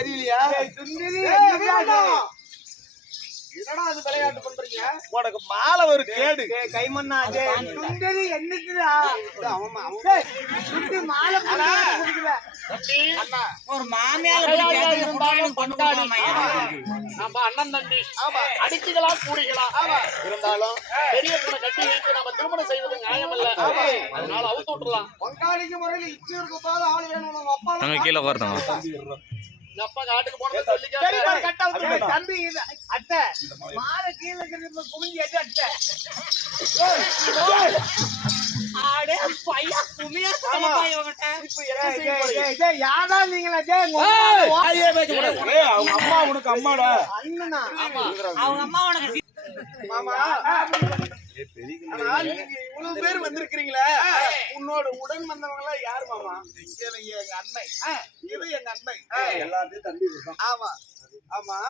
தெரியலையா? என்னடா அது விளையாட்டு பண்றீங்க? உனக்கு மாலை ஒரு கேடு. கைமண்ணா சுந்தரி என்னைக்குடா மாலை ஒரு மாமியார் நம்ம அண்ணன் தம்பி அடிச்சுகளா கூடிகளா இருந்தாலும் பெரிய பொண்ணை கட்டி வைத்து நம்ம திருமணம் செய்வது நியாயம் இல்ல. அதனால அவுத்து விட்டுலாம். பங்காளிக்கு முறையில இச்சு இருக்காத ஆள் வேணும். அப்பா கீழே போறோம். அப்பா காட்டுக்கு போனதை சொல்லிக்க தம்பி அத்தை மாலை கீழே குமிஞ்சி அத்தை ஆடே பையா குமியா யாரா நீங்களா? அவங்க அம்மா உனக்கு அம்மாடா. அண்ணனா? அவங்க அம்மா உனக்கு மாமா இவ்வளவு பேர் வந்திருக்கிறீங்களே, உன்னோட உடன் வந்தவங்க யாரு மாமா? எங்க அண்ணன், இது எங்க அண்ணன். எல்லாத்தையும் தம்பி. ஆமா ஆமா